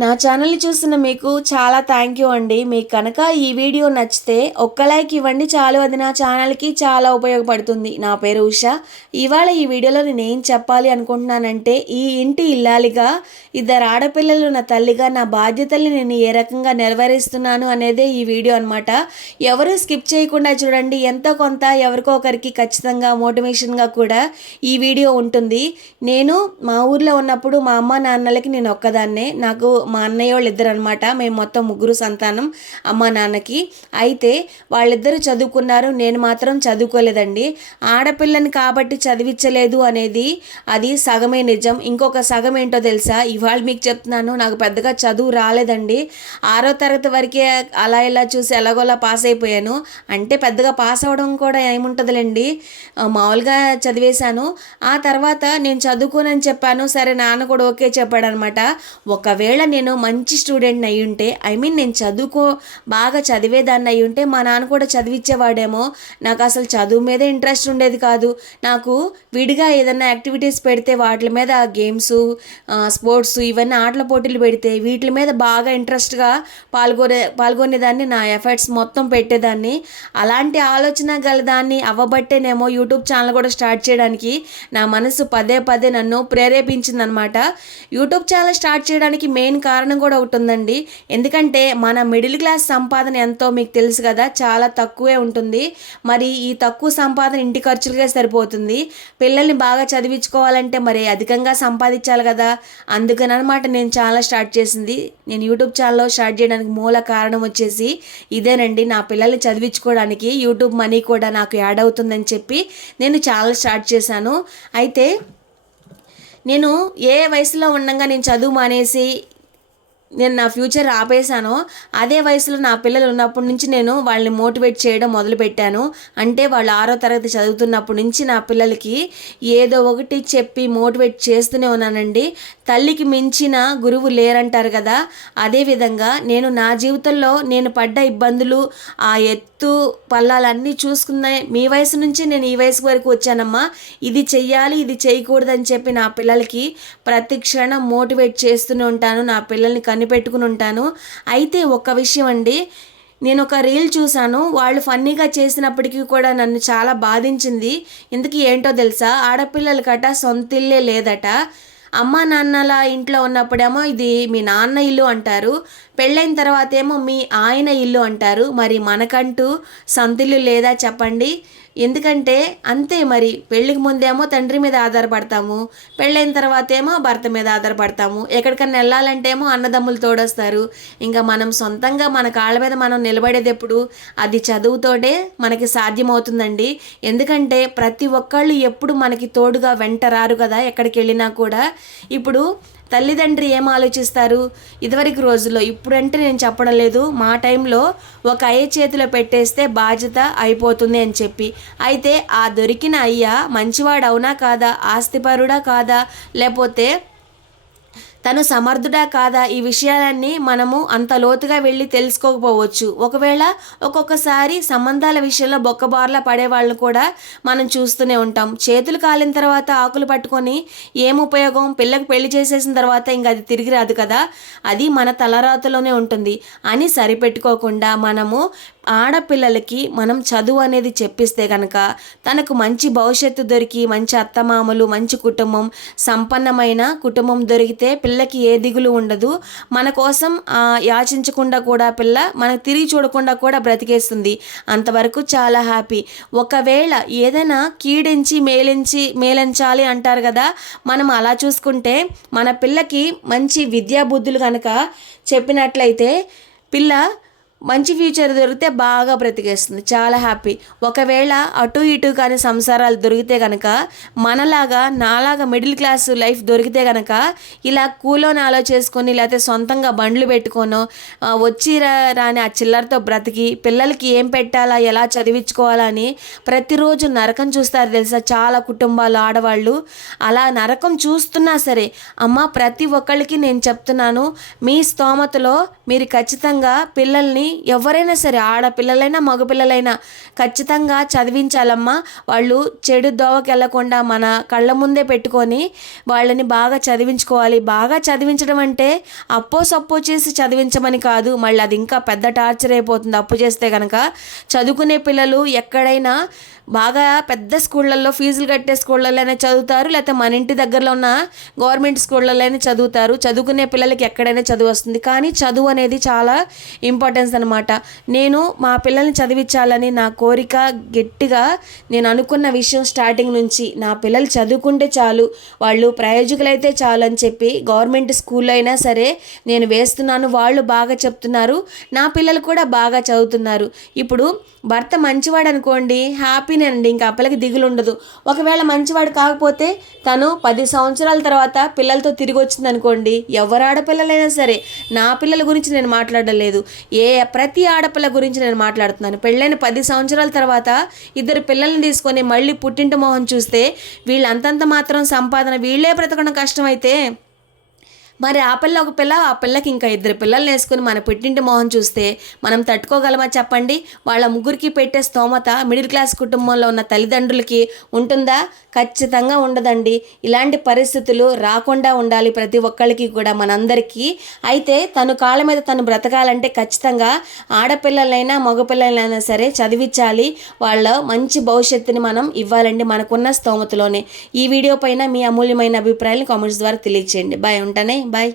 నా ఛానల్ని చూస్తున్న మీకు చాలా థ్యాంక్ యూ అండి. మీకు కనుక ఈ వీడియో నచ్చితే ఒక్క లైక్ ఇవ్వండి. చాలు అది నా ఛానల్కి చాలా ఉపయోగపడుతుంది. నా పేరు ఉష. ఇవాళ ఈ వీడియోలో నేను ఏం చెప్పాలి అనుకుంటున్నానంటే ఈ ఇంటి ఇల్లాలిగా ఇద్దరు ఆడపిల్లలు నా తల్లిగా నా బాధ్యతల్ని నేను ఏ రకంగా నెరవేరుస్తున్నాను అనేదే ఈ వీడియో అనమాట ఎవరు స్కిప్ చేయకుండా చూడండి. ఎంతో కొంత ఎవరికో ఒకరికి ఖచ్చితంగా మోటివేషన్గా కూడా ఈ వీడియో ఉంటుంది. నేను మా ఊర్లో ఉన్నప్పుడు మా అమ్మ నాన్నలకి నేను ఒక్కదాన్నే. నాకు మా అన్నయ్య వాళ్ళు ఇద్దరు అనమాట మేము మొత్తం ముగ్గురు సంతానం అమ్మ నాన్నకి. అయితే వాళ్ళిద్దరు చదువుకున్నారు. నేను మాత్రం చదువుకోలేదండి. ఆడపిల్లని కాబట్టి చదివించలేదు అనేది అది సగమే నిజం. ఇంకొక సగం ఏంటో తెలుసా? ఇవాళ మీకు చెప్తున్నాను. నాకు పెద్దగా చదువు రాలేదండి. ఆరో తరగతి వరకే అలా ఇలా చూసి ఎలాగోలా పాస్ అయిపోయాను. అంటే పెద్దగా పాస్ అవ్వడం కూడా ఏముంటుందిలేండి. మామూలుగా చదివేశాను. ఆ తర్వాత నేను చదువుకోనని చెప్పాను. సరే నాన్న కూడా ఓకే చెప్పాడనమాట ఒకవేళ నేను మంచి స్టూడెంట్ని అయి ఉంటే ఐ మీన్ నేను చదువుకో బాగా చదివేదాన్ని అయి ఉంటే మా నాన్న కూడా చదివించేవాడేమో నాకు అసలు చదువు మీదే ఇంట్రెస్ట్ ఉండేది కాదు. నాకు విడిగా ఏదైనా యాక్టివిటీస్ పెడితే వాటి మీద గేమ్స్ స్పోర్ట్స్ ఇవన్నీ ఆటల పోటీలు పెడితే వీటి మీద బాగా ఇంట్రెస్ట్గా పాల్గొనే పాల్గొనేదాన్ని నా ఎఫర్ట్స్ మొత్తం పెట్టేదాన్ని. అలాంటి ఆలోచన గల దాన్ని అవ్వబట్టేనేమో యూట్యూబ్ ఛానల్ కూడా స్టార్ట్ చేయడానికి నా మనసు పదే పదే నన్ను ప్రేరేపించిందనమాట. యూట్యూబ్ ఛానల్ స్టార్ట్ చేయడానికి మెయిన్ కారణం కూడా ఒకటి ఉందండి. ఎందుకంటే మన మిడిల్ క్లాస్ సంపాదన ఎంతో మీకు తెలుసు కదా చాలా తక్కువే ఉంటుంది. మరి ఈ తక్కువ సంపాదన ఇంటి ఖర్చులకే సరిపోతుంది. పిల్లల్ని బాగా చదివించుకోవాలంటే మరి అధికంగా సంపాదించాలి కదా. అందుకని అనమాట నేను ఛానల్ స్టార్ట్ చేసింది. నేను యూట్యూబ్ ఛానల్లో స్టార్ట్ చేయడానికి మూల కారణం వచ్చేసి ఇదేనండి. నా పిల్లల్ని చదివించుకోవడానికి యూట్యూబ్ మనీ కూడా నాకు యాడ్ అవుతుందని చెప్పి నేను ఛానల్ స్టార్ట్ చేశాను. అయితే నేను ఏ వయసులో ఉండగా నేను చదువు మానేసి నేను నా ఫ్యూచర్ ఆపేశానో. అదే వయసులో నా పిల్లలు ఉన్నప్పటి నుంచి నేను వాళ్ళని మోటివేట్ చేయడం మొదలుపెట్టాను. అంటే వాళ్ళు ఆరో తరగతి చదువుతున్నప్పటి నుంచి నా పిల్లలకి ఏదో ఒకటి చెప్పి మోటివేట్ చేస్తూనే ఉన్నానండి. తల్లికి మించిన గురువు లేరంటారు కదా. అదేవిధంగా నేను నా జీవితంలో నేను పడ్డ ఇబ్బందులు ఆ ఎత్తు పల్లాలన్నీ చూసుకున్న మీ వయసు నుంచి నేను ఈ వయసు వరకు వచ్చానమ్మా. ఇది చెయ్యాలి ఇది చేయకూడదని చెప్పి నా పిల్లలకి ప్రతి క్షణం మోటివేట్ చేస్తూనే ఉంటాను. నా పిల్లల్ని కనిపెట్టుకుని ఉంటాను. అయితే ఒక్క విషయం అండి. నేను ఒక రీల్ చూశాను. వాళ్ళు ఫన్నీగా చేసినప్పటికీ కూడా నన్ను చాలా బాధించింది. ఇందుకు ఏంటో తెలుసా? ఆడపిల్లలకట సొంత ఇల్లే లేదట. అమ్మ నాన్నల ఇంట్లో ఉన్నప్పుడేమో ఇది మీ నాన్న ఇల్లు అంటారు. పెళ్ళైన తర్వాత ఏమో మీ ఆయన ఇల్లు అంటారు. మరి మనకంటూ సొంతిల్లు లేదా చెప్పండి. ఎందుకంటే అంతే మరి. పెళ్ళికి ముందేమో తండ్రి మీద ఆధారపడతాము. పెళ్ళైన తర్వాత ఏమో భర్త మీద ఆధారపడతాము. ఎక్కడికన్నా వెళ్ళాలంటే ఏమో అన్నదమ్ములు తోడొస్తారు. ఇంకా మనం సొంతంగా మన కాళ్ళ మీద మనం నిలబడేది ఎప్పుడు అది చదువుతోటే మనకి సాధ్యమవుతుందండి. ఎందుకంటే ప్రతి ఒక్కళ్ళు ఎప్పుడు మనకి తోడుగా వెంట రారు కదా ఎక్కడికి వెళ్ళినా కూడా. ఇప్పుడు తల్లిదండ్రి ఏం ఆలోచిస్తారు? ఇదివరకు రోజుల్లో ఇప్పుడంటే నేను చెప్పడం లేదు. మా టైంలో ఒక అయ్య చేతిలో పెట్టేస్తే బాధ్యత అయిపోతుంది అని చెప్పి. అయితే ఆ దొరికిన అయ్య మంచివాడు అవునా కాదా? ఆస్తిపరుడా కాదా? లేకపోతే తను సమర్థుడా కాదా ఈ విషయాలన్నీ మనము అంత లోతుగా వెళ్ళి తెలుసుకోకపోవచ్చు. ఒకవేళ ఒక్కొక్కసారి సంబంధాల విషయంలో బొక్కబార్లా పడే వాళ్ళని కూడా మనం చూస్తూనే ఉంటాం. చేతులు కాలిన తర్వాత ఆకులు పట్టుకొని ఏం ఉపయోగం? పిల్లకు పెళ్ళి చేసేసిన తర్వాత ఇంక అది తిరిగి రాదు కదా? అది మన తలరాతలోనే ఉంటుంది. అని సరిపెట్టుకోకుండా మనము ఆడపిల్లలకి మనం చదువు అనేది చెప్పిస్తే కనుక తనకు మంచి భవిష్యత్తు దొరికి మంచి అత్తమామలు మంచి కుటుంబం సంపన్నమైన కుటుంబం దొరికితే పిల్లకి ఏ దిగులు ఉండదు. మన కోసం యాచించకుండా కూడా పిల్ల మనకు తిరిగి చూడకుండా కూడా బ్రతికేస్తుంది. అంతవరకు చాలా హ్యాపీ. ఒకవేళ ఏదైనా కీడించి మేలించి మేలించాలి అంటారు కదా మనం అలా చూసుకుంటే మన పిల్లకి మంచి విద్యా బుద్ధులు కనుక చెప్పినట్లయితే పిల్ల మంచి ఫ్యూచర్ దొరికితే బాగా బ్రతికేస్తుంది. చాలా హ్యాపీ. ఒకవేళ అటు ఇటు కానీ సంసారాలు దొరికితే కనుక మనలాగా నాలాగా మిడిల్ క్లాస్ లైఫ్ దొరికితే కనుక ఇలా కూలోని నాలో చేసుకొని లేకపోతే సొంతంగా బండ్లు పెట్టుకోను వచ్చి రాని ఆ చిల్లరతో బ్రతికి పిల్లలకి ఏం పెట్టాలా ఎలా చదివించుకోవాలా అని ప్రతిరోజు నరకం చూస్తారు తెలుసా? చాలా కుటుంబాలు ఆడవాళ్ళు. అలా నరకం చూస్తున్నా సరే అమ్మ ప్రతి ఒక్కళ్ళకి నేను చెప్తున్నాను మీ స్తోమతలో మీరు ఖచ్చితంగా పిల్లల్ని ఎవరైనా సరే ఆడపిల్లలైనా మగపిల్లలైనా ఖచ్చితంగా చదివించాలమ్మా. వాళ్ళు చెడు దోవకి వెళ్ళకుండా మన కళ్ళ ముందే పెట్టుకొని వాళ్ళని బాగా చదివించుకోవాలి. బాగా చదివించడం అంటే అప్పో సప్పో చేసి చదివించమని కాదు. మళ్ళీ అది ఇంకా పెద్ద టార్చర్ అయిపోతుంది. అప్పు చేస్తే కనుక చదువుకునే పిల్లలు ఎక్కడైనా బాగా పెద్ద స్కూళ్ళల్లో ఫీజులు కట్టే స్కూళ్ళలోనే చదువుతారు. లేకపోతే మన ఇంటి దగ్గరలో ఉన్న గవర్నమెంట్ స్కూళ్ళలోనే చదువుతారు. చదువుకునే పిల్లలకి ఎక్కడైనా చదువు వస్తుంది. కానీ చదువు అనేది చాలా ఇంపార్టెన్స్ అనమాట. నేను మా పిల్లల్ని చదివించాలని నా కోరిక గట్టిగా నేను అనుకున్న విషయం స్టార్టింగ్ నుంచి నా పిల్లలు చదువుకుంటే చాలు వాళ్ళు ప్రయోజకులైతే చాలు అని చెప్పి గవర్నమెంట్ స్కూల్లో అయినా సరే నేను వేస్తున్నాను వాళ్ళు బాగా చెప్తున్నారు నా పిల్లలు కూడా బాగా చదువుతున్నారు. ఇప్పుడు భర్త మంచివాడు అనుకోండి హ్యాపీనేనండి ఇంకా ఆ పిల్లకి దిగులు ఉండదు. ఒకవేళ మంచివాడు కాకపోతే తను పది సంవత్సరాల తర్వాత పిల్లలతో తిరిగి వచ్చింది అనుకోండి ఎవరు ఆడపిల్లలైనా సరే నా పిల్లల గురించి నేను మాట్లాడలేదు. ఏ ప్రతి ఆడపిల్ల గురించి నేను మాట్లాడుతున్నాను. పెళ్ళైన పది సంవత్సరాల తర్వాత ఇద్దరు పిల్లల్ని తీసుకొని మళ్ళీ పుట్టింటి మొహం చూస్తే వీళ్ళంతంత మాత్రం సంపాదన వీళ్ళే బ్రతకడం కష్టమైతే మరి ఆ పిల్ల ఒక పిల్ల ఆ పిల్లకి ఇంకా ఇద్దరు పిల్లల్ని వేసుకుని మన పెట్టింటి మొహం చూస్తే మనం తట్టుకోగలమా చెప్పండి? వాళ్ళ ముగ్గురికి పెట్టే స్తోమత మిడిల్ క్లాస్ కుటుంబంలో ఉన్న తల్లిదండ్రులకి ఉంటుందా? ఖచ్చితంగా ఉండదండి. ఇలాంటి పరిస్థితులు రాకుండా ఉండాలి ప్రతి ఒక్కళ్ళకి కూడా మనందరికీ. అయితే తను కాళ్ళ మీద తను బ్రతకాలంటే ఖచ్చితంగా ఆడపిల్లలైనా మగపిల్లలైనా సరే చదివించాలి. వాళ్ళ మంచి భవిష్యత్తుని మనం ఇవ్వాలండి మనకున్న స్తోమతలోనే. ఈ వీడియో పైన మీ అమూల్యమైన అభిప్రాయాలను కామెంట్స్ ద్వారా తెలియచేయండి. బాయ్ ఉంటానే. బాయ్